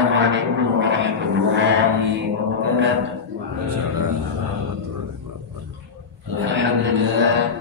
Assalamualaikum warahmatullahi wabarakatuh. Alhamdulillah.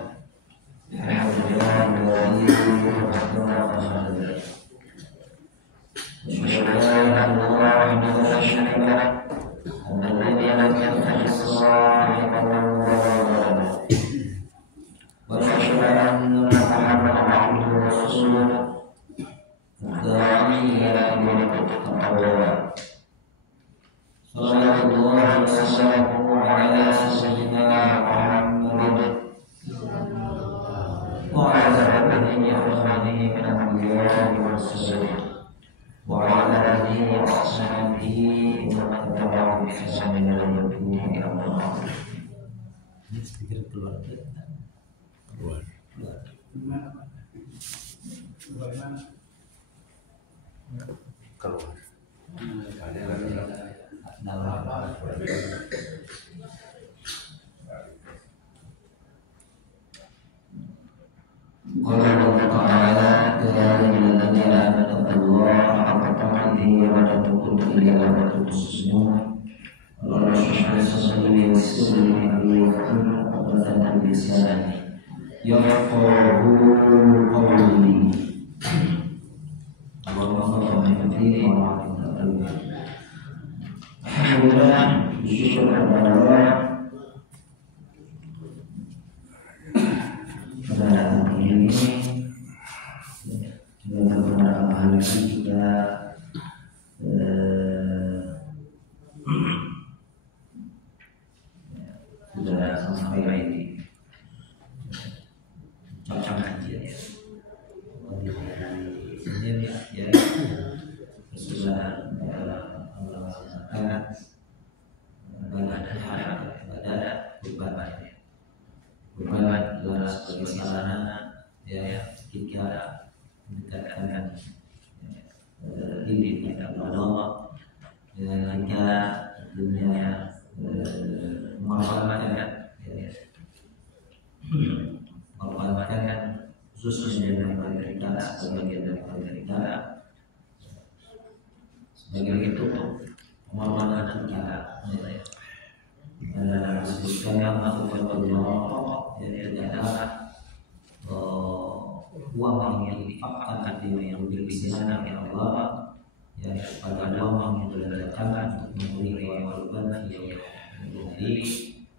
Uang yang difakkan yang berbicara ya Allah, ya pada uang yang diletakkan untuk memberi korban yang menjadi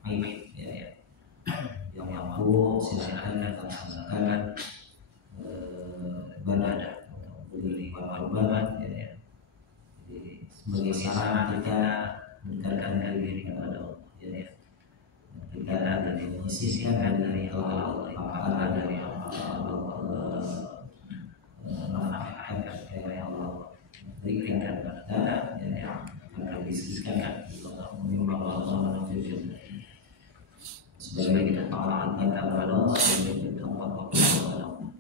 aib ya, yang mampu silakan laksanakan ibadah beri korban ya. Jadi sebagai sarana kita mendekatkan diri kepada Allah ya. Kita ada yang mensisihkan dari Allah, difakkan dari Allah. Berikan kepada yang akan disisihkan menyumbang Allah sebagai kita taat kepada Allah sebagai kita taat kepada Allah.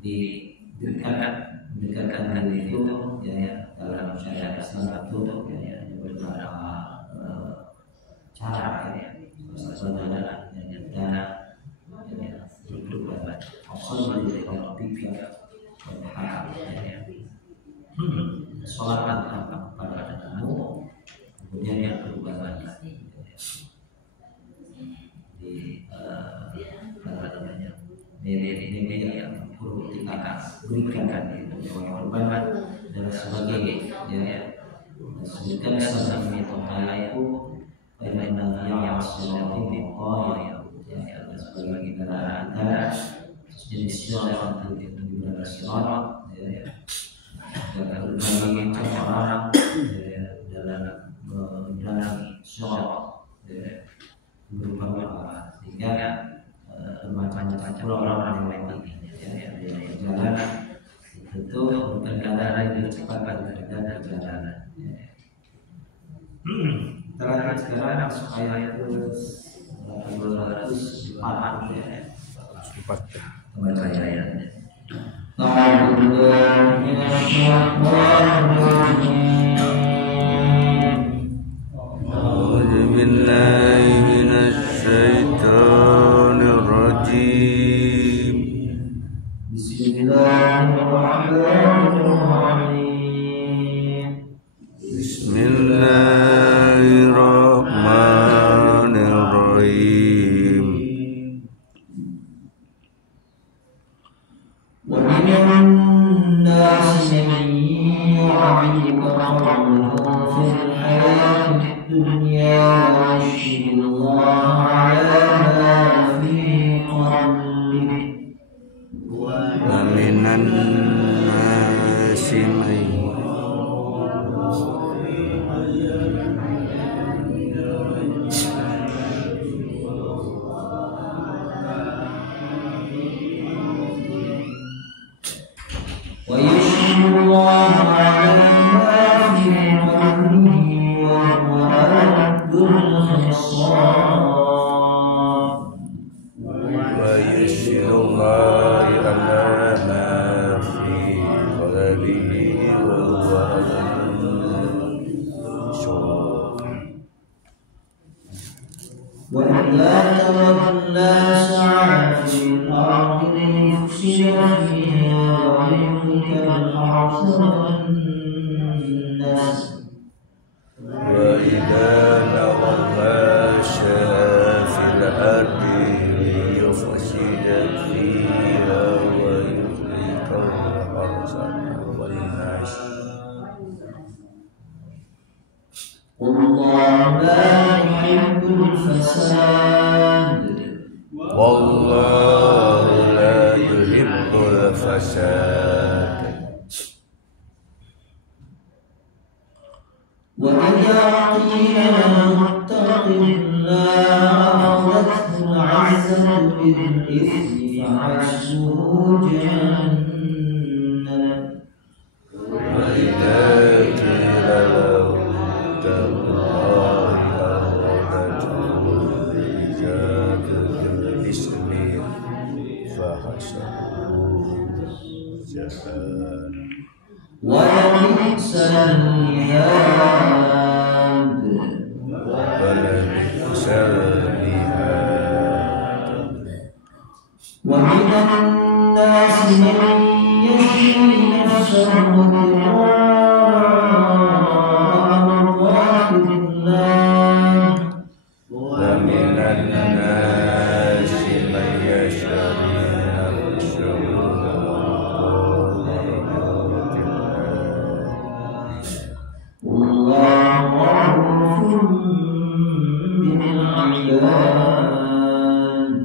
Jadi berikan hal itu ya dalam syariat Islam itu ya beberapa cara ya salah adalah yang ada untuk Allah dari Allah sholat pada kamu, kemudian yang kedua lagi di apa namanya media yang perlu kita berikan itu korban dan sebagainya ya. Sebutkan sama ini total itu karena yang sudah dibuat ya sebagai kita ada jenis sholat itu ibadah sholat ya. Dan berbagai orang dalam sholat berupa apa sehingga macam-macam orang yang jalan itu berkendara lebih cepat daripada perjalanan. Terakhir sekarang supaya itu 204 ya. Baca ayatnya. أعوذ بالله من الشيطان الرجيم. بسم الله الرحمن الرحيم. وإذا تولى سعى في الأرض ليفسد فيها ويهلك الحرث والنسل وإذا تولى سعى في الأرض ليفسد فيها ويهلك الحرث والنسل والله لا يحب الفساد والله لا يحب الفساد وإذا قيل له اتق الله أخذته العزة بالإثم فحسبه جهنم وإذا قيل له اتق الله أخذته العزة بالإثم فحسبه جهنم ولبئس المهاد ولبئس المهاد ومن الناس من يشري نفسه ابتغاء مرضات الله ومن الناس من يشري نفسه والله رؤوف بالعباد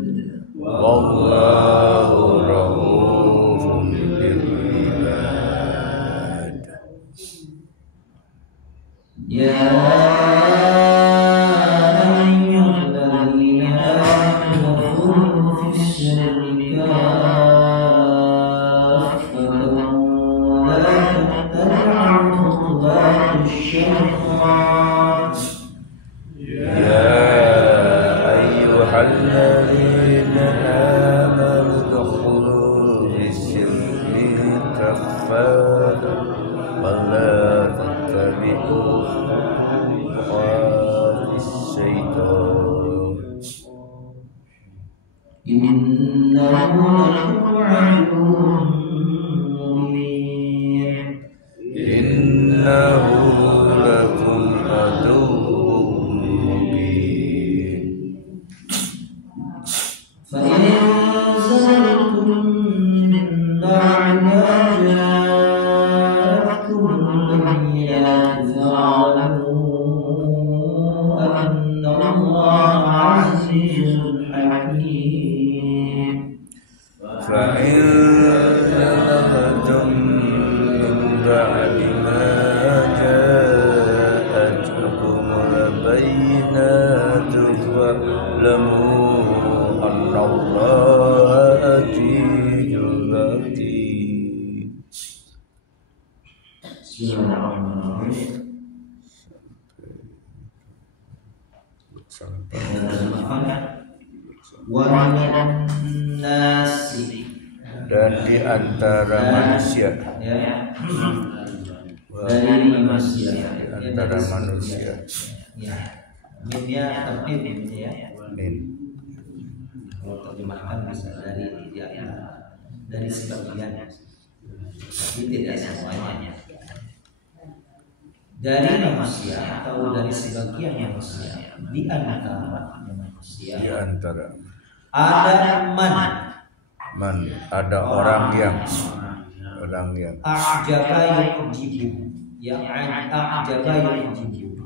والله رؤوف بالعباد يا أيها الذين آمنوا ادخلوا في السر كافة ولا تتبعوا خطوات الشيطان يا أيها الذين آمنوا ادخلوا في السلم كافة ولا تتبعوا خطوات الشيطان إنه لكم عدو مبين إنه لكم عدو مبين فإن زلتم من بعد ما جاءتكم البينات فاعلموا أن الله عزيز حكيم فإن ذهبتم من بعد ما جاءتكم البينات فاعلموا أن الله عزيز حكيم. Bismillahirrahmanirrahim. Wa minan nasi, Dan di antara manusia, ya, dari manusia, di antara manusia, ya, minnya tertib ya. min Kalau terjemahkan bisa dari sebagian, tapi tidak semuanya. Dari manusia atau dari sebagian manusia, di antara manusia di antara ada man ada orang yang a'jaba yujibu, yang a'jaba yujibu,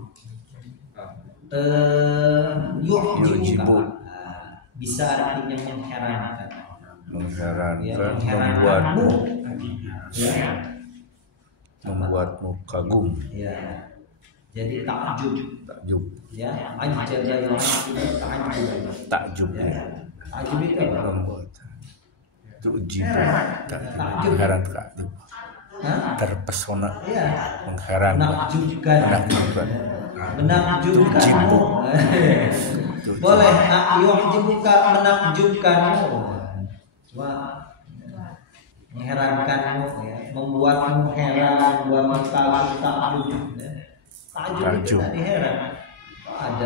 yujibu bisa artinya mengherankan, membuatmu ya, membuatmu kagum, ya. Jadi takjub, ya, a'jaba yujibu, takjub, takjub itu apa? membuat tujibu, mengherankan, takjub, terpesona, Ya, mengherankan, menakjubkanmu. Boleh yu'jibuka, menakjubkanmu, cuma mengherankanmu, ya, membuatmu heran, membuatmu takjub. Takjub itu tadi heran. Kok ada?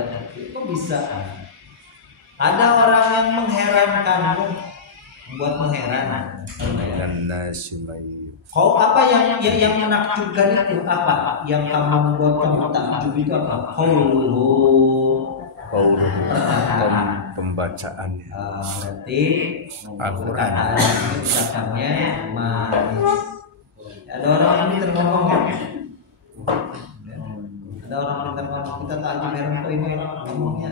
Kok bisa? Ada orang yang mengherankanmu, membuat mengheran. Dan nasumai. Kau apa yang menakjubkan itu apa? Yang kamu membuat kamu takjub itu apa? Pembacaan berarti Al-Quran. ucapannya manis. Ada orang yang pintar ngomong ya? Ada orang pintar ngomong, kita takjub heran kok ini orang ngomongnya.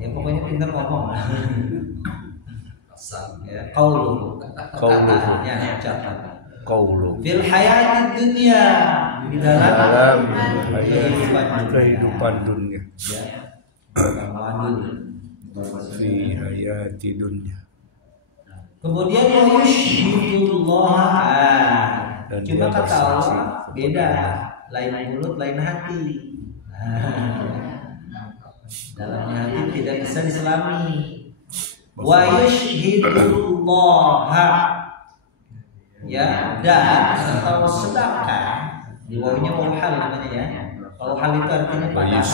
Ya pokoknya pintar ngomong. Ya, qauluhu ucapan. Qauluhu Fil hayati dunia, di dalam kehidupan dunia. Ya. Fi hayati dunia. Kemudian yushhidullah. Dan Cuma dia kata bersaksi Allah beda, lain mulut, lain hati. Dalamnya hati tidak bisa diselami. Wa yushhidullah, ya, dan atau sedangkan di wawunya wawu hal namanya ya. Wawu hal itu artinya padahal,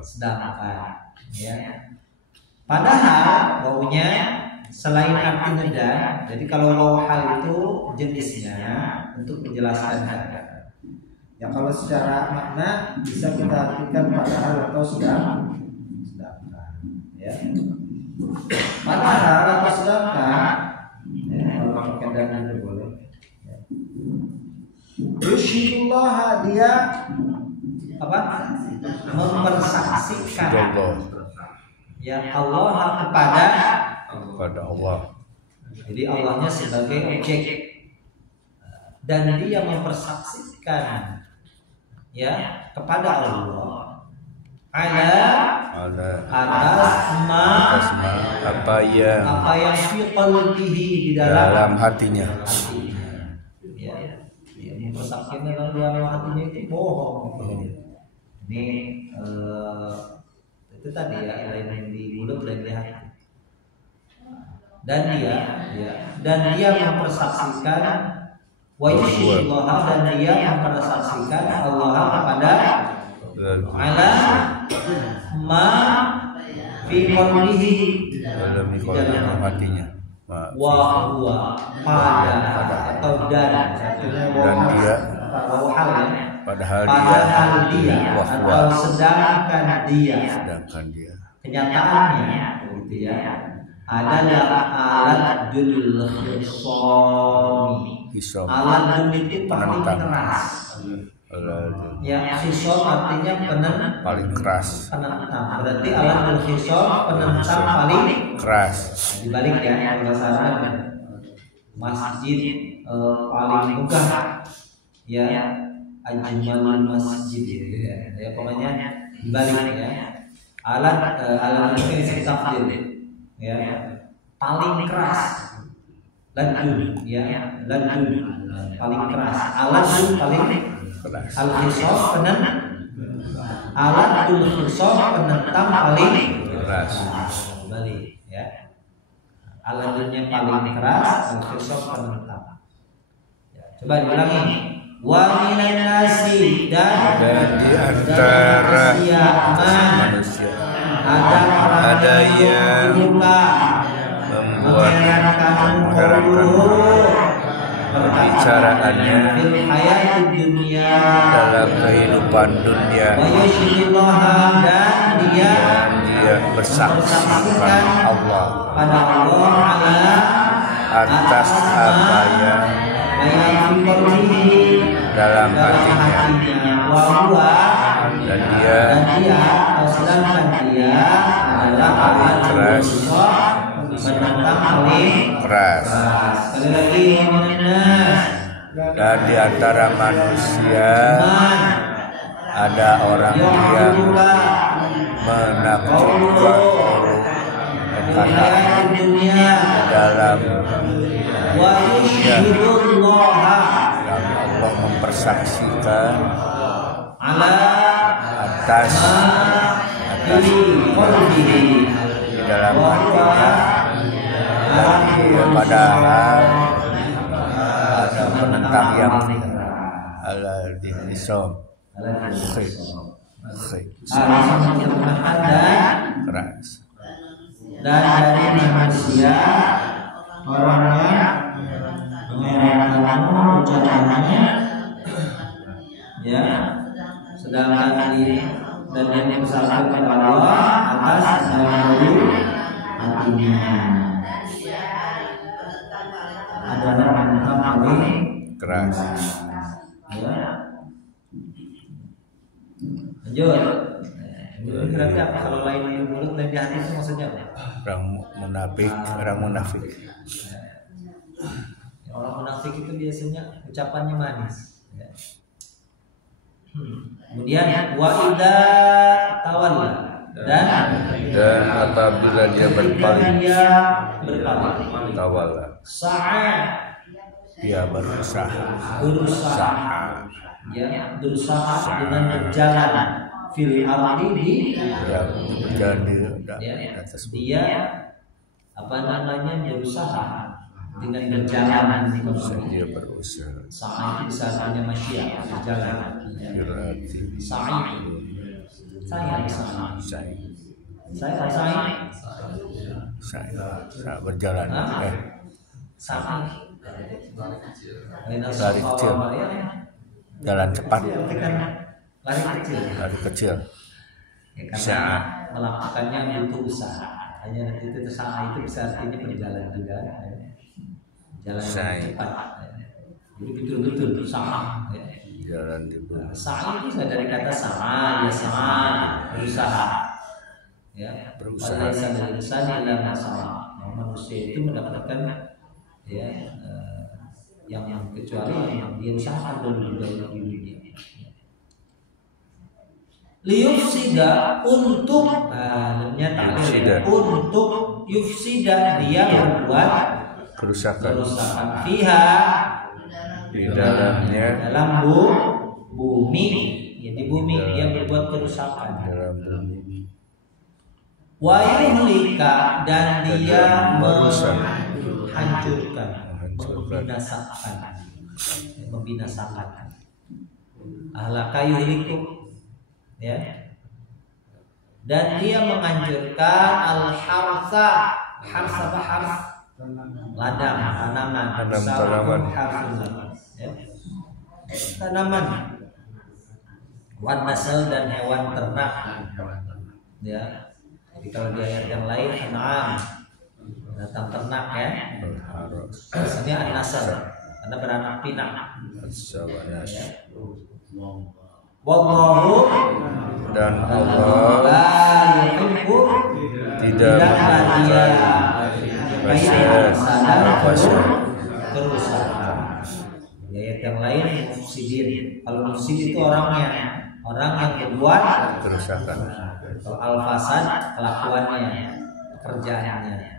sedangkan ya. Padahal wawunya selain arti dan, jadi kalau wawu hal itu jenisnya untuk menjelaskan keadaan. Ya kalau secara makna bisa kita artikan padahal atau sedangkan ya. Padahal atau sedangkan ya, kalau pakai dan itu boleh ya. Yushidullah, dia apa? Mempersaksikan ya Allah kepada Allah. Jadi Allahnya sebagai objek dan dia mempersaksikan ya kepada Allah atas apa yang fi qalbihi, di dalam hatinya. Ya, mempersaksikan dalam hatinya itu bohong. Ini itu tadi ya, lain di mulut, lain di hati. Dan dia mempersaksikan wa yushhidullah, dan dia mempersaksikan Allah kepada ala ma fi qalbihi, dalam hatinya. Wa huwa pada atau dan dia padahal dia atau sedangkan dia kenyataannya gitu ya adalah alat dul khisami. Alat dul itu paling keras. Ya, khisam artinya paling keras. Penentang. Berarti alat dul khisam penentang paling keras. Dibalik ya, kalau bahasa Arab masjid paling megah ya, ajmalul masjid ya, pokoknya dibalik ya. Alat ini disebut tafdil ya, paling keras. Ladun ya, ladun paling keras. Aladun paling keras. Al-khisam penentang. Aladul khisam penentang paling keras. Balik ya. Aladunnya paling keras, al-khisam penentang. Ya, coba diulangi. Wa minan nasi, dan di antara manusia ada yang membuat mengherankan perbicaraannya dalam kehidupan dunia, dan dia bersaksikan Allah pada Allah atas apa yang dalam hatinya, dan dia sedangkan dia adalah alat keras, menentang paling keras. Sekali lagi, dan di antara manusia ada orang yang menakjubkan dalam yang Allah mempersaksikan atas di dalam hatinya, dan dia padahal ada penentang yang ala dihisom bisa menerjemahkan dan keras. Dan dari manusia orang yang mengerangkanmu ucapannya, ya, sedangkan dan yang bersabda kepada Allah atas dari hatinya adalah menentang paling Keras. ya. Lanjut. Berarti apa kalau lain di mulut lain di hati itu maksudnya apa? Orang munafik. Orang munafik itu biasanya ucapannya manis. Ya. Kemudian wa idza tawalla dan apabila dia berpaling, tawalla, sa'a, dia berusaha ya, berusaha dengan berjalan fil ardi di berjalan di atas bumi. Dia apa namanya berusaha dengan berjalan di bumi. Dia berusaha. Sa'i itu artinya masyia, berjalan. Berarti Sa'i. saya berjalan. Sa'i. Lari kecil. Jalan cepat. Lari kecil. Ya, karena melakukannya butuh usaha. Hanya itu sa'i itu bisa artinya berjalan juga. Jalan cepat. Jadi betul-betul sa'a. Jalan di bumi. Sa'i itu dari kata sama, ya sama, berusaha. Ya, berusaha. Pada insan adalah masalah. Manusia itu mendapatkan ya yang kecuali yang dia usahakan dulu di dunia. Liyufsida untuk untuk yufsida dia berbuat kerusakan fiha di dalamnya, dalam bumi, ya, di bumi dia berbuat kerusakan dalam bumi. Wa yuhlika dan dia menghancurkan, membinasakan. Ahlaka yuhliku, ya. Dan dia menghancurkan al-harsa, ladang, tanaman, ya. Tanaman, wan nasal dan hewan ternak, ya. Jadi kalau di ayat yang lain an'am, binatang ternak, ya. Maksudnya an-nasal karena beranak pinak. Ya. Wallahu dan Allah tidak kerusakan. Di ayat yang lain mufsidin. Kalau mufsid itu orang yang berbuat kerusakan. Kalau al-fasad kelakuannya, pekerjaannya.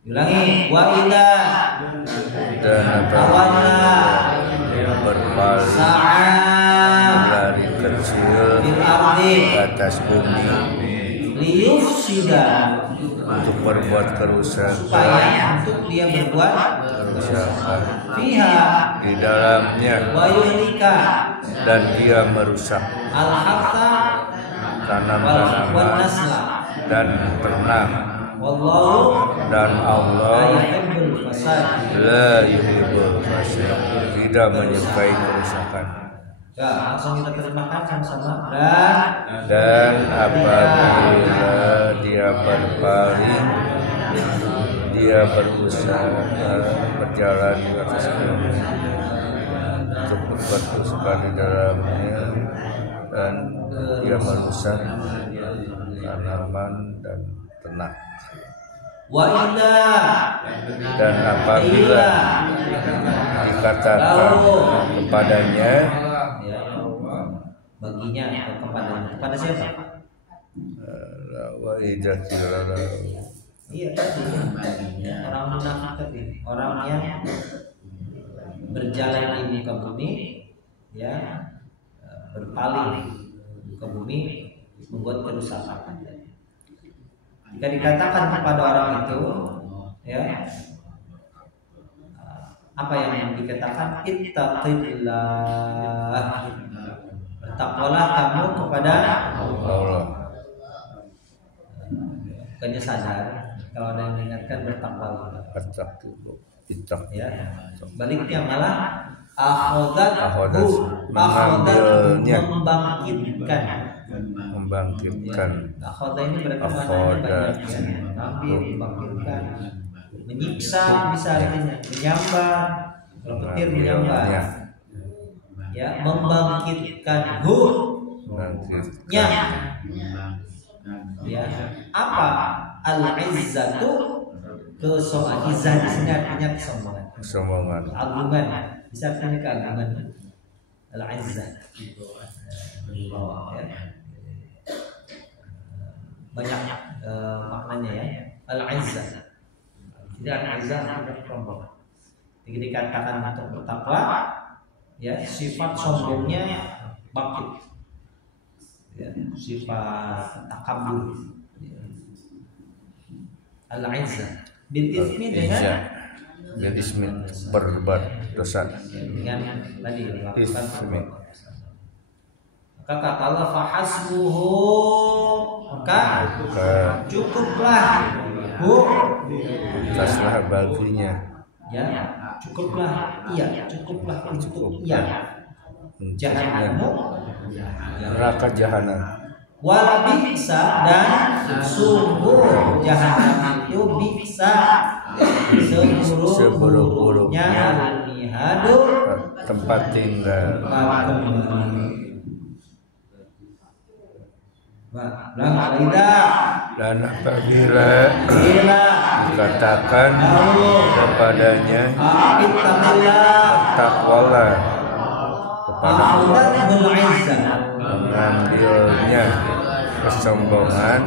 Ulangi, wa ila dan apabila berpaling dari kecil di atas bumi liyufsida untuk berbuat kerusakan, supaya untuk dia berbuat kerusakan fiha di dalamnya, wa yuhlika dan dia merusak al-harsa tanam-tanaman dan ternak. Wallahu dan Allah la yuhibbul fasad, tidak menyukai kerusakan. Ya, langsung kita terjemahkan sama-sama. Dan apabila dia berpaling, dia berusaha berjalan di atas bumi untuk berbuat kerusakan di dalamnya, dan dia merusak tanaman dan ternak. Wa idza dan apabila dikatakan kepadanya, baginya atau kepada siapa? Wa idza qila Iya tadi orang munafik tadi, orang yang berjalan di muka bumi, ya, berpaling ke bumi membuat kerusakan. Jika dikatakan kepada orang itu, ya, apa yang dikatakan ittaqillah, bertakwalah kamu kepada Allah. bukannya sadar. Kalau ada yang mengingatkan bertakwalah. Itak. Ya, baliknya malah akhodat mengambilnya, membangkitkan. Akhodat ini berarti maknanya banyak ya. Mengambil, membangkitkan, menyiksa bisa artinya, menyambar, kalau petir menyambar. Ya, membangkitkan nya. Ya, apa al-izzatu? Kesombongan. Izzah di sini artinya kesombongan. Keagungan. Bisa artinya keagungan. Al-izzah. Ya. Banyak maknanya ya. Al-izzah. Tidak al-izzah tidak kesombongan. Jadi dikatakan untuk bertakwa, ya sifat sombongnya bangkit. Ya, sifat takabur. Al-izzah. Bil ismi dengan berbuat dosa. Dengan tadi melakukan perbuatan. Maka kata Allah fahasbuhu, maka cukuplah taslah baginya. Ya, cukuplah untuk jahanam, neraka jahanam. Wala bisa dan sungguh jahanam itu bisa seburuk-buruknya al-mihadu tempat tinggal. Dan apabila dikatakan kepadanya takwalah kepada mengambilnya kesombongan,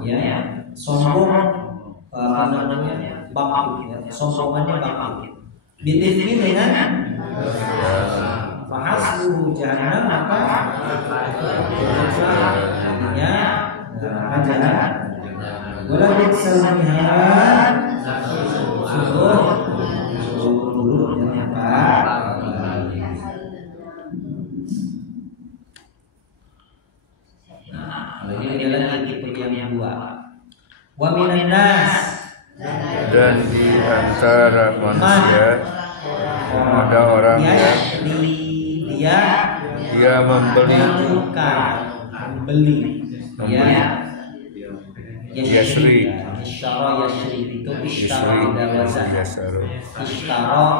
ya, sombong bangkit, ya, sombongannya bangkit. Bilifni dengan fahasbuhu jahannam, maka artinya jahanam. Wala bi'sal mihad, buruk-buruknya apa? Ini adalah tipe yang kedua. Wa minan nas, dan di antara manusia ada orang yang dia membeli yasri itu ishtara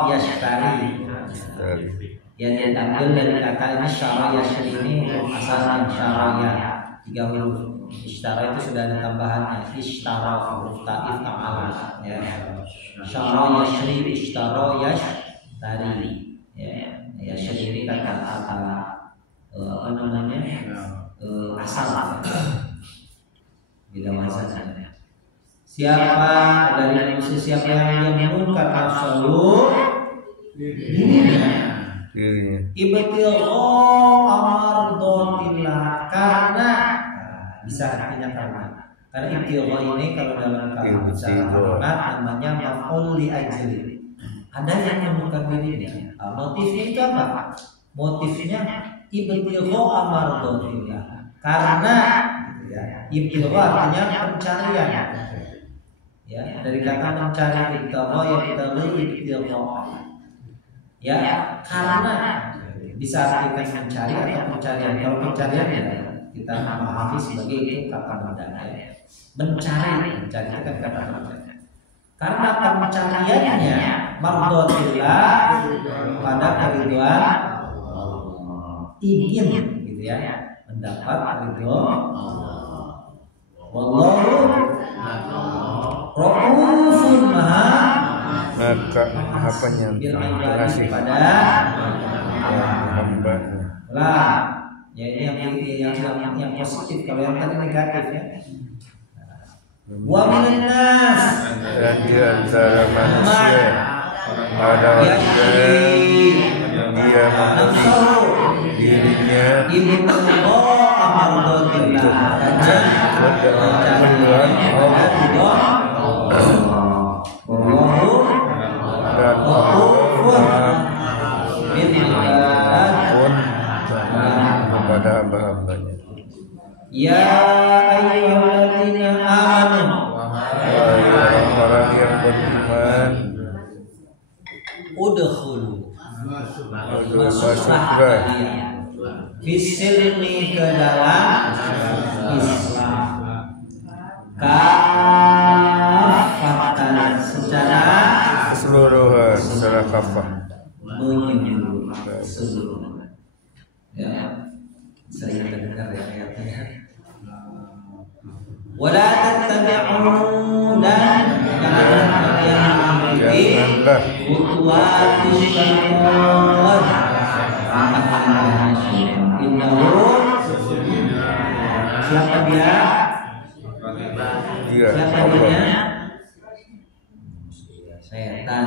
yashtari. Yang diambil dari kata ini syara yasri ini asalnya syaraya 3 huruf. Ishtara itu sudah ada tambahannya, ishtara huruf ta'if ta'ala ya. Syara yasri ishtara yashtari ya. Yasri ini kata apa namanya? Asal. Bila masanya. Siapa dari manusia siapa yang dia menungkar absolut dirinya ibtigha amardotillah, karena bisa artinya karena ibtigha ini kalau dalam kalimat namanya maf'ul li ajli. Ada yang menungkar dirinya. Motifnya itu apa? Motifnya ibtigha amardotillah, karena ibtigha artinya pencarian. Ya, dari kata mencari ibtigha ya, karena bisa artikan mencari atau pencarian. Kalau pencarian ya kita memahami sebagai itu kata benda ya. Mencari itu kan kata benda. Karena pencariannya mardhatillah, pada keridhaan ingin gitu ya, mendapat ridho wallahu raufun maha maka apanya kasih pada hamba lah ya, ini yang positif. Kalau yang tadi negatif ya. Wa minan nas, dan di antara manusia ada orang yang dia membeli dirinya kepada kepada hamba-hambanya. Ya ayyuhalladzina amanu, Wahai orang-orang yang beriman, udkhulu, masuklah masuklah kalian fisilmi ke dalam Islam kafatan secara keseluruhan secara kafah. menyeluruh seluruh. Ya, sering dengar ya ayatnya. Wala tattabi'u dan jangan kalian mengikuti Janganlah khutuwati syaitan. Innahu, siapa dia? dia Siapa Allah dia? Setan.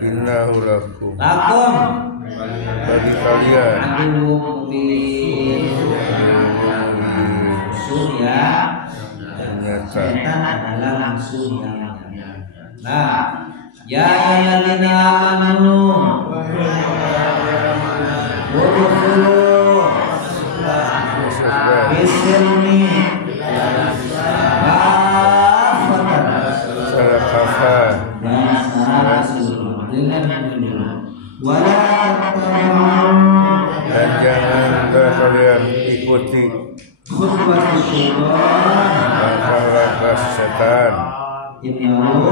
innahu lakum Lakum bagi kalian aduh mubin. Musuh ya. nyata. Setan adalah musuh yang nyata. Nah, ya ayyuhalladzina amanu udkhulu bisilmi kafatan Secara kafah dengan wala tattabi'u dan janganlah kalian ikuti khutwat syaitan. langkah-langkah setan. Innahu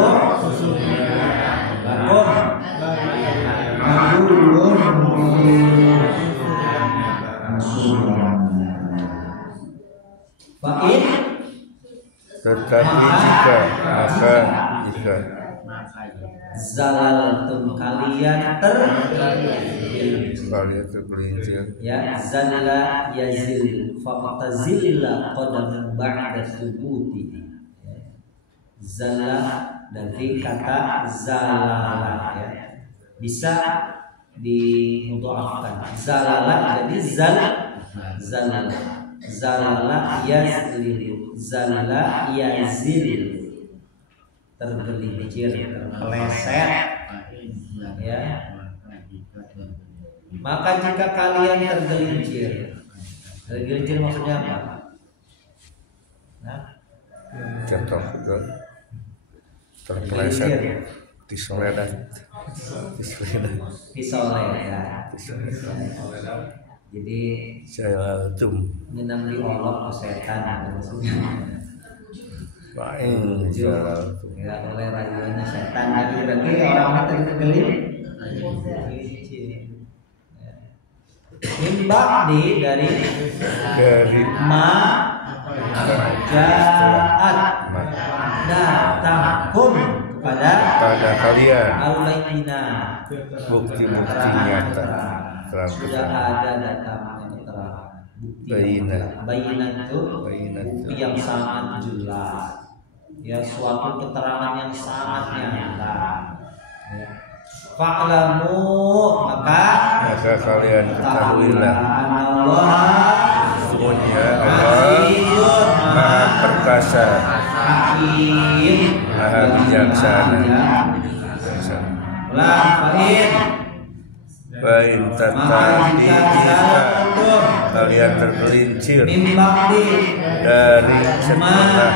lakum aduwwun mubin. Fa'in Tetapi jika zalatum kalian kalian tergelincir ya zalla yazil faqtazilla qadam ba'da thubuti. Zalla dari kata zalala ya. Bisa dimudha'afkan. Zalala jadi zalala yazil, zalala yazil, tergelincir, terpeleset ya. Maka jika kalian tergelincir maksudnya apa? Nah, jatuh ke terpeleset disoledat pisoleh ya. Jadi saya tum menang diolok ke setan maksudnya. paling Ya oleh rayuannya setan jadi berarti orang tergelin. Imbak dari ma jaat datangkum pada kalian al-bayyina bukti-bukti nyata sudah ada datangnya keterangan bayyinah itu bukti yang sangat jelas ya, suatu keterangan yang sangat nyata ya. Fa'lamu maka kalian ketahuilah Allah sesungguhnya Allah Maha Perkasa, Hakim, Maha Bijaksana. Bain tetapi jika kalian tergelincir dari setelah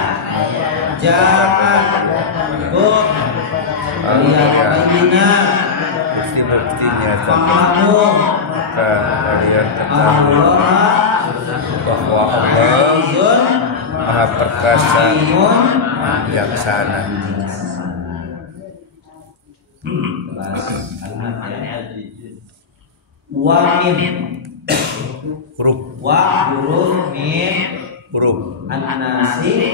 bukti-bukti nyata, maka kalian ketahui bahwa Allah Maha Perkasa, Bijaksana. Wamin Huruf wa huruf min huruf an-nasi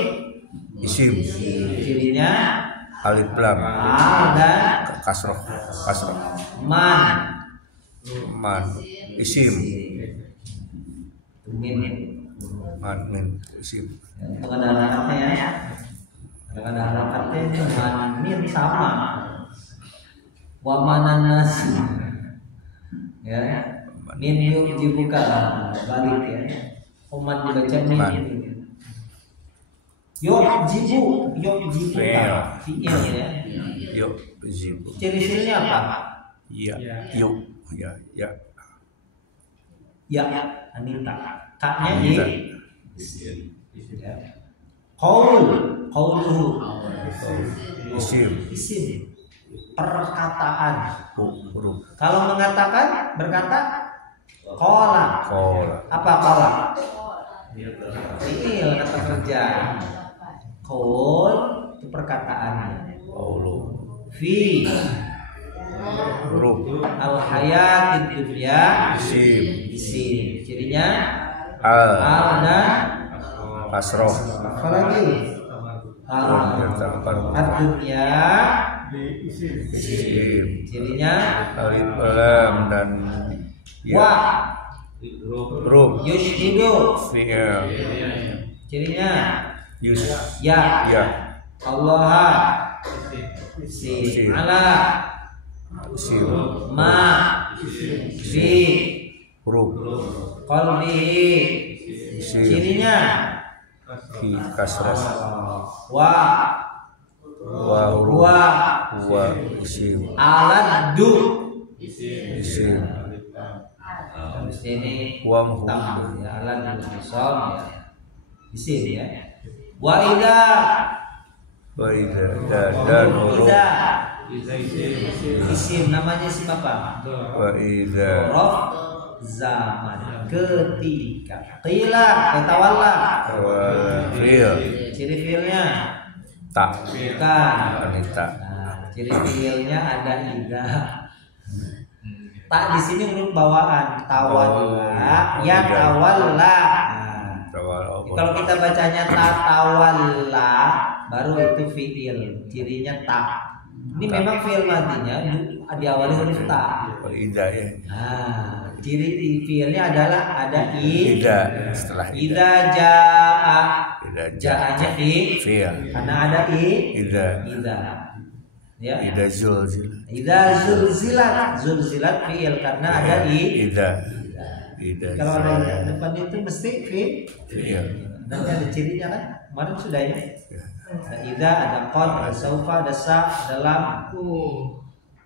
isim cirinya alif lam dan kasroh man isim min isim untuk ada harakatnya ya. Kalau ada harakatnya ini man min sama wa manan nas ya, min yujibuka balik ya, oman dibaca min yujibu fi'il ya. yujibu Ciri-cirinya apa? ya ya Anita. Kaknya Anita. ya. Qauluhu isim perkataan. Huruf. Kalau mengatakan berkata qala. Apa qala? Fi'il kata kerja. Qaul itu perkataannya. Fi Huruf. al hayatid dunya Isim. cirinya Al. dan Kasroh. apa lagi? Ad-dunya Isim. cirinya Alif lam dan wa huruf. yushhidu Fi'il. cirinya Yus. ya Ya. Allah Isim. ala Isim. ma fi Huruf. qalbihi Isim. cirinya Fi kasroh. wa Wa huruf. wa Wa isim. aladu Isim. ini Wa huruf. ya aladu isom ya isim ya wa ida Wa idza dan huruf. ida isim namanya isim apa? Wa idza Huruf zaman ketika qila tawalla wa fi'il. ciri fiilnya Tak. bukan. Anita. Nah, ciri fiilnya ada ida. Tak di sini huruf bawaan tawalla ya tawalla. Nah, kalau kita bacanya tatawalla baru itu fiil, cirinya ta. Ini memang fiil matinya diawali huruf ta. Wa idza ya. Nah, ciri fiilnya adalah ada Ida setelah ida jaa. Ida Jaanya fi'il. karena ada Ida. Ya. Ida zulzil. Ida zulzilat fiil karena ada Ida. Ida. Kalau ada ida depan itu mesti Fi'il. nanti ada cirinya kan? Kemarin sudah ya. Ya. Ada ida, ada qad, ada saufa, ada sa, ada lam.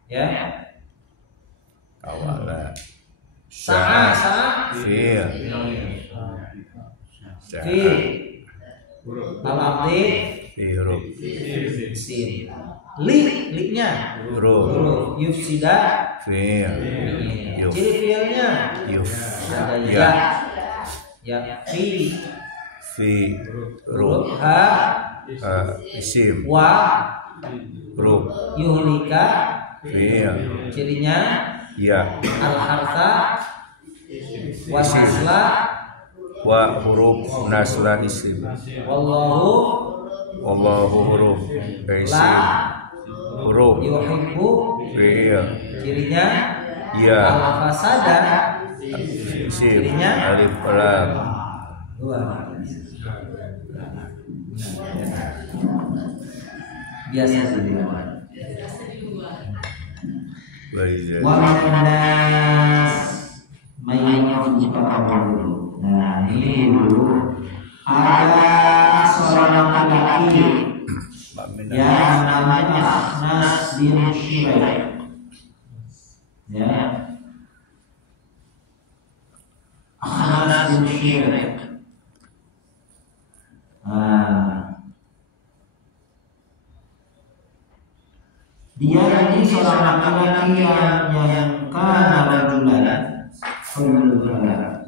Ya. Awala. Sa'a. Fi'il. Fi al-abdi Huruf. sin. Li-nya Huruf. huruf yufsida. Fi'il. Yuf. Ciri fiilnya Yuf. ada Ya. ya fi Fi. huruf Huruf. ha Isim. wa Huruf. yuhlika Fi'il. cirinya Ya. al harta wasasla Wa huruf nasla isim. wallahu Wallahu huruf. Isim. la Huruf. yuhibbu Fi'il. cirinya Ya. al fasada Isim. Alif lam. dua biasa dulu Wa idza wa minas mayyitun. Nah ini dulu ada seorang laki-laki yang namanya Akhnas bin Syuraih. Ya, Akhnas bin Syuraih. Dia ini seorang laki-laki yang kana rajulan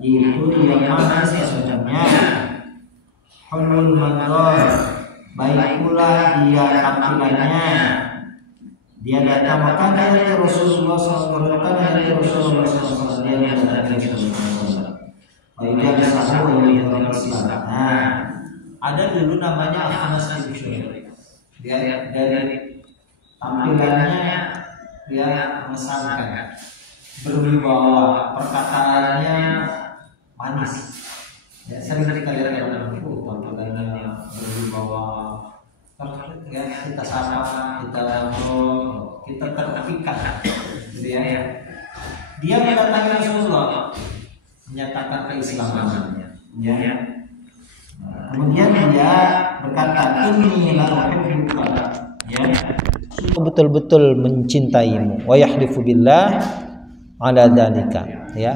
yaitu yang mana sebenarnya hulul mandor, baik pula dia tampilannya. Dia datang makan dari Rasulullah SAW, dari Rasulullah SAW, dia datang dari Rasulullah. Baik dia bersama dengan Islam. Nah, ada dulu namanya Akhnas bin Syuraih. Dia dari tampilannya dia mengesankan, berwibawa, perkataannya manis. Ya, sering kita lihat orang itu tampilannya berwibawa, ya, kita sapa, kita ngobrol, kita terpikat, gitu ya. Dia mendatangi Rasulullah, menyatakan keislamannya. Ya. Kemudian dia berkata, ini la uhibbuka, ya, betul-betul mencintaimu. Wa yahlifu billah ala dzalika, ya.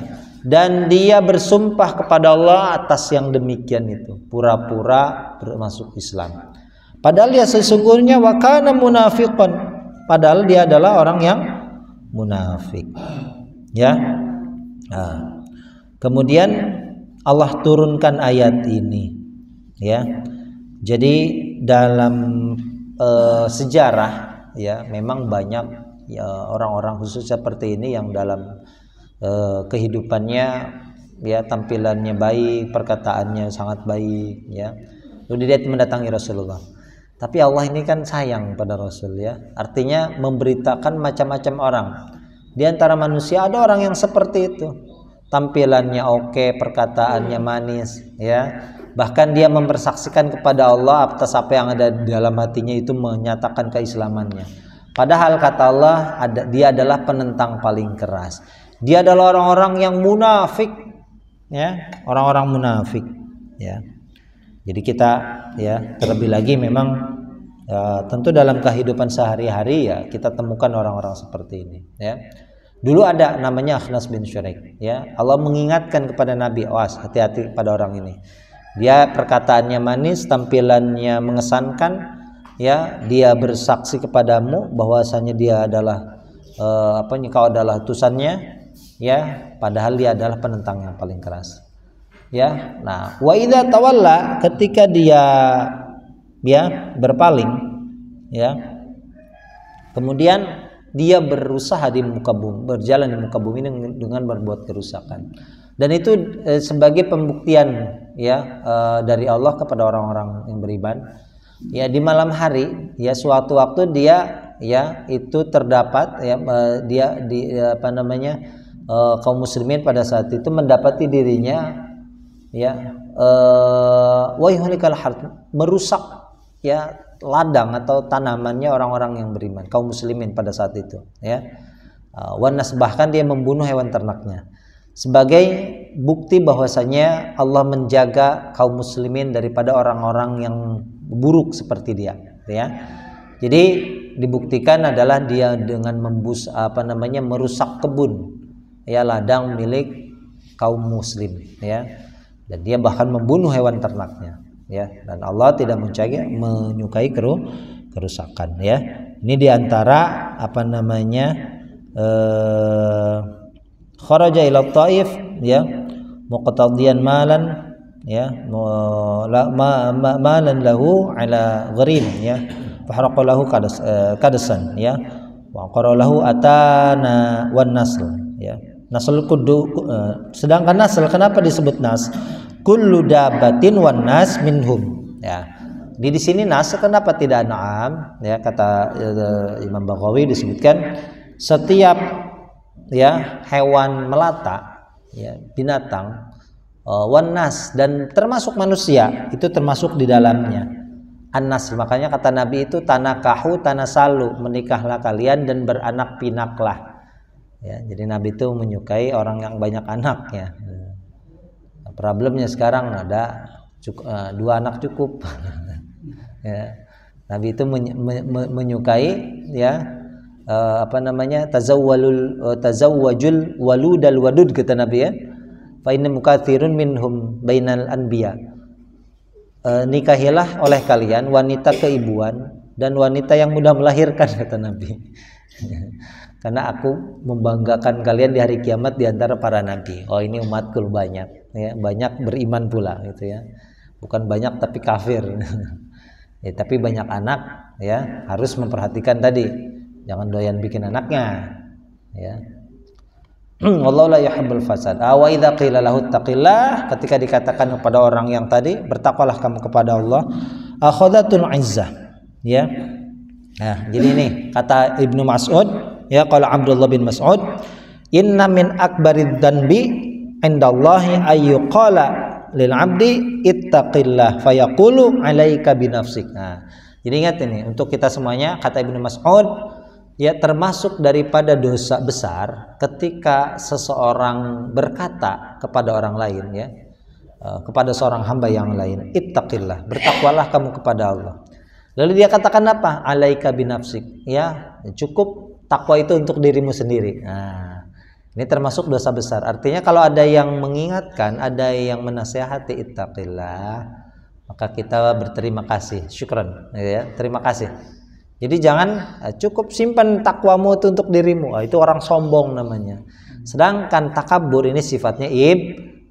dan dia bersumpah kepada Allah atas yang demikian itu, pura-pura masuk Islam. Padahal dia sesungguhnya wa kana munafiqan, padahal dia adalah orang yang munafik. Ya. Nah, kemudian Allah turunkan ayat ini. Ya. Jadi dalam sejarah ya memang banyak ya orang-orang khusus seperti ini yang dalam kehidupannya ya tampilannya baik, perkataannya sangat baik ya. Lalu dia mendatangi Rasulullah. Tapi Allah ini kan sayang pada Rasul ya. Artinya memberitakan macam-macam orang. Di antara manusia ada orang yang seperti itu. Tampilannya oke, perkataannya manis ya. Bahkan dia mempersaksikan kepada Allah atas apa yang ada di dalam hatinya itu menyatakan keislamannya. Padahal kata Allah dia adalah penentang paling keras. Dia adalah orang-orang yang munafik, ya, orang-orang munafik, ya. Jadi kita, ya, terlebih lagi memang tentu dalam kehidupan sehari-hari ya kita temukan orang-orang seperti ini, ya. Dulu ada namanya Akhnas bin Syuraik, ya. Allah mengingatkan kepada Nabi, awas, hati-hati pada orang ini. Dia perkataannya manis, tampilannya mengesankan, ya. Dia bersaksi kepadamu bahwasanya dia adalah kau adalah utusannya, ya. Padahal dia adalah penentang yang paling keras, ya. Nah, wa idza tawalla, ketika dia ya berpaling, ya. Kemudian dia berusaha di muka bumi, berjalan di muka bumi dengan berbuat kerusakan. Dan itu sebagai pembuktian ya dari Allah kepada orang-orang yang beriman. Ya di malam hari ya suatu waktu dia ya itu terdapat ya dia di kaum muslimin pada saat itu mendapati dirinya ya wa yuhlikal harth, merusak ya ladang atau tanamannya orang-orang yang beriman, kaum muslimin pada saat itu ya. Wanas, bahkan dia membunuh hewan ternaknya sebagai bukti bahwasanya Allah menjaga kaum muslimin daripada orang-orang yang buruk seperti dia ya. Jadi dibuktikan adalah dia dengan merusak kebun ya, ladang milik kaum muslim ya, dan dia bahkan membunuh hewan ternaknya ya, dan Allah tidak menyukai kerusakan ya. Ini diantara kharaja ila Taif ya muqtadiyan malan ya malan lahu ala gharim ya fahraqa lahu kadasan ya wa qara lahu atana wan nasl ya. Nasl kudu sedangkan nasl kenapa disebut nas? Kullu dabatin wan nas minhum ya. Di sini nas kenapa tidak na'am ya, kata Imam Baghawi disebutkan setiap ya hewan melata ya, binatang wan nas, dan termasuk manusia itu termasuk di dalamnya an-nas. Makanya kata Nabi itu tanakahu tanasalu, menikahlah kalian dan beranak pinaklah ya. Jadi Nabi itu menyukai orang yang banyak anak ya. Problemnya sekarang ada 2 anak cukup ya. Nabi itu menyukai ya tazawwajul waludal wadud, kata Nabi ya, fa inna mukatsirun minhum bainal anbiya, nikahilah oleh kalian wanita keibuan dan wanita yang mudah melahirkan, kata Nabi. Karena aku membanggakan kalian di hari kiamat di antara para nabi. Oh, ini umatku banyak ya, banyak beriman pula gitu ya. Bukan banyak tapi kafir. Ya, tapi banyak anak ya, harus memperhatikan tadi. Jangan doyan bikin anaknya ya. Wallahu la yuhibbul fasad. Wa idza qila lahu taqillah, ketika dikatakan kepada orang yang tadi bertakwalah kamu kepada Allah, akhadhatul izzah ya. Nah, jadi ini kata Ibnu Mas'ud ya, qala Abdullah bin Mas'ud, inna min akbarid danbi indallahi ayyuqala lil 'abdi ittaqillah fayaqulu 'alaika binafsik. Nah, jadi ingat ini untuk kita semuanya, kata Ibnu Mas'ud ya, termasuk daripada dosa besar ketika seseorang berkata kepada orang lain ya, kepada seorang hamba yang lain, ittaqillah, bertakwalah kamu kepada Allah. Lalu dia katakan apa? Alaika binafsik ya, cukup takwa itu untuk dirimu sendiri. Nah, Ini termasuk dosa besar. Artinya kalau ada yang mengingatkan, ada yang menasihati, ittaqillah, maka kita berterima kasih, syukran, ya, terima kasih. Jadi jangan cukup simpan takwamu itu untuk dirimu, itu orang sombong namanya. Sedangkan takabur ini sifatnya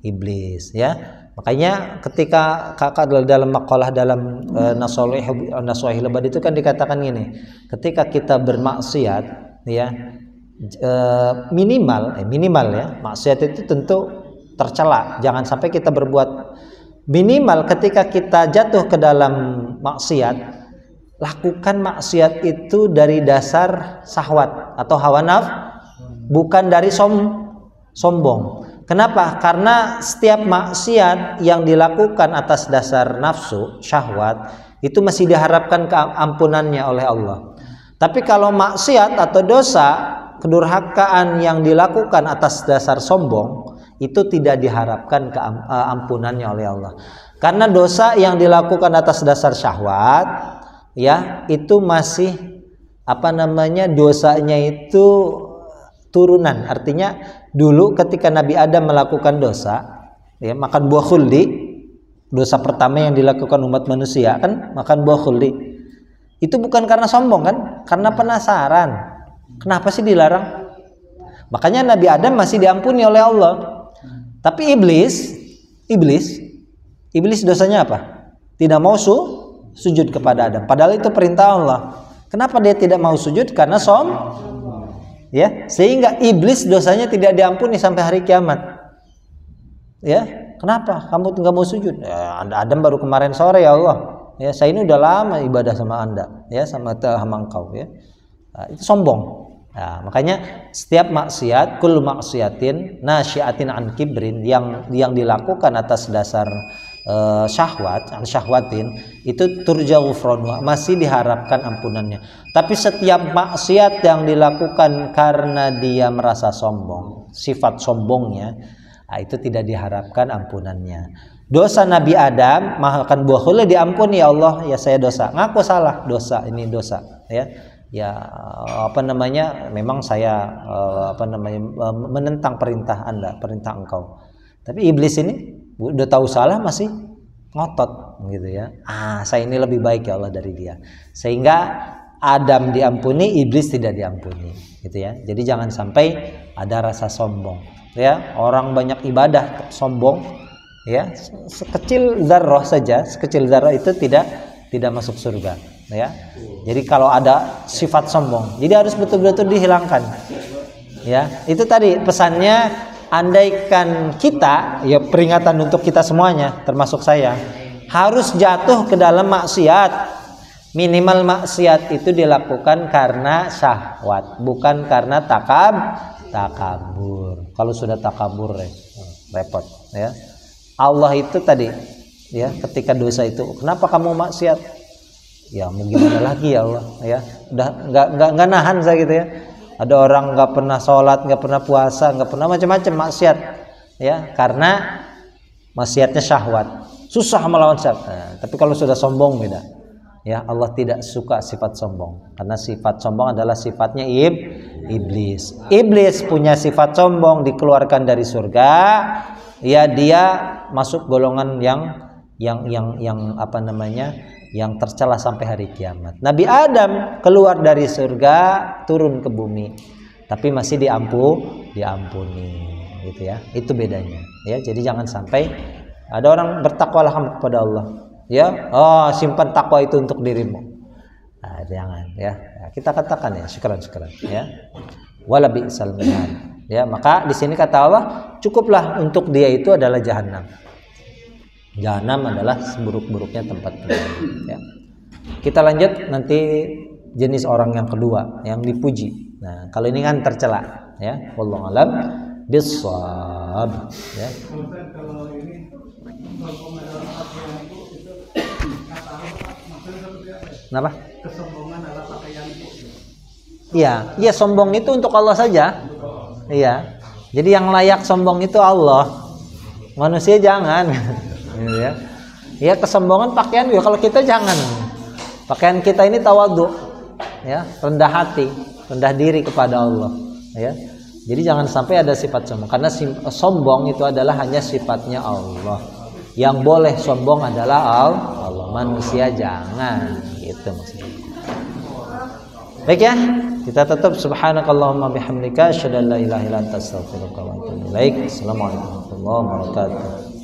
iblis, ya. Makanya ketika kakak dalam makalah dalam Nasuhil Lebad itu kan dikatakan gini, ketika kita bermaksiat, ya, minimal ya, maksiat itu tentu tercela, jangan sampai kita berbuat. Minimal ketika kita jatuh ke dalam maksiat, lakukan maksiat itu dari dasar syahwat atau hawa nafsu, bukan dari sombong. Kenapa? Karena setiap maksiat yang dilakukan atas dasar nafsu, syahwat, itu masih diharapkan keampunannya oleh Allah. Tapi kalau maksiat atau dosa, kedurhakaan yang dilakukan atas dasar sombong, itu tidak diharapkan keampunannya oleh Allah. Karena dosa yang dilakukan atas dasar syahwat, ya, itu masih dosanya itu turunan. Artinya dulu ketika Nabi Adam melakukan dosa, ya, makan buah khuldi, dosa pertama yang dilakukan umat manusia kan makan buah khuldi. Itu bukan karena sombong kan, karena penasaran. Kenapa sih dilarang? Makanya Nabi Adam masih diampuni oleh Allah. Tapi iblis dosanya apa? Tidak mau sujud kepada Adam. Padahal itu perintah Allah. Kenapa dia tidak mau sujud? Karena ya, sehingga iblis dosanya tidak diampuni sampai hari kiamat. Ya, kenapa? Kamu nggak mau sujud? Ya, Adam baru kemarin sore ya Allah. Ya, saya ini udah lama ibadah sama Anda, ya, sama engkau, ya. Nah, itu sombong. Nah, makanya setiap maksiat, kullu maksiatin nasyiatin an kibrin, yang dilakukan atas dasar syahwatin, itu turja ghufranu, masih diharapkan ampunannya. Tapi setiap maksiat yang dilakukan karena dia merasa sombong, sifat sombongnya, nah, itu tidak diharapkan ampunannya. Dosa Nabi Adam makan buah khuldi diampuni, ya Allah, ya saya dosa, ngaku salah, dosa ini dosa, ya. Ya, memang saya menentang perintah Anda, perintah engkau. Tapi iblis ini udah tahu salah masih ngotot gitu, ya. Saya ini lebih baik ya Allah dari dia. Sehingga Adam diampuni, iblis tidak diampuni, gitu ya. Jadi jangan sampai ada rasa sombong, ya. Orang banyak ibadah sombong, ya. Sekecil zarrah saja, sekecil zarrah itu tidak masuk surga, ya. Jadi kalau ada sifat sombong, jadi harus betul-betul dihilangkan, ya. Itu tadi pesannya. Andaikan kita, ya, peringatan untuk kita semuanya, termasuk saya, harus jatuh ke dalam maksiat, minimal maksiat itu dilakukan karena syahwat, bukan karena takabur. Kalau sudah takabur, repot, ya. Allah itu tadi, ya, ketika dosa itu, kenapa kamu maksiat? Ya mau gimana lagi ya Allah, ya. Udah nggak nahan saya gitu, ya. Ada orang nggak pernah sholat, nggak pernah puasa, nggak pernah macam-macam maksiat, ya, karena maksiatnya syahwat, susah melawan syahwat. Tapi kalau sudah sombong beda, ya. Allah tidak suka sifat sombong, karena sifat sombong adalah sifatnya iblis. Iblis punya sifat sombong, dikeluarkan dari surga, ya, dia masuk golongan yang tercela sampai hari kiamat. Nabi Adam keluar dari surga, turun ke bumi, tapi masih diampuni, gitu ya. Itu bedanya, ya. Jadi jangan sampai ada orang bertakwalah kepada Allah, ya. Simpan takwa itu untuk dirimu. Jangan, ya. Kita katakan, ya, syukran, ya. Wala bi'sal mihad, ya. Maka di sini kata Allah, cukuplah untuk dia itu adalah jahanam. Jahanam adalah seburuk-buruknya tempat kembali, ya. Kita lanjut nanti jenis orang yang kedua yang dipuji. Nah, kalau ini kan tercela, ya. Wallahu a'lam bishawab, ya. Kalau ini kesombongan adalah pakaian itu kata Allah maksudnya seperti apa? Kenapa? Kesombongan adalah pakaian itu. Iya, sombong itu untuk Allah saja. Iya. Jadi yang layak sombong itu Allah. Manusia jangan. Ya, kesombongan pakaian juga, kalau kita jangan. Pakaian kita ini tawadhu, ya, rendah hati, rendah diri kepada Allah, ya. Jadi jangan sampai ada sifat sombong, karena sombong itu adalah hanya sifatnya Allah. Yang boleh sombong adalah Allah, manusia jangan, gitu maksudnya. Baik ya, kita tutup. Subhanakallahumma bihamdika asyhadu an la ilaha illa anta astaghfiruka wa atubu ilaik. Assalamualaikum warahmatullahi wabarakatuh.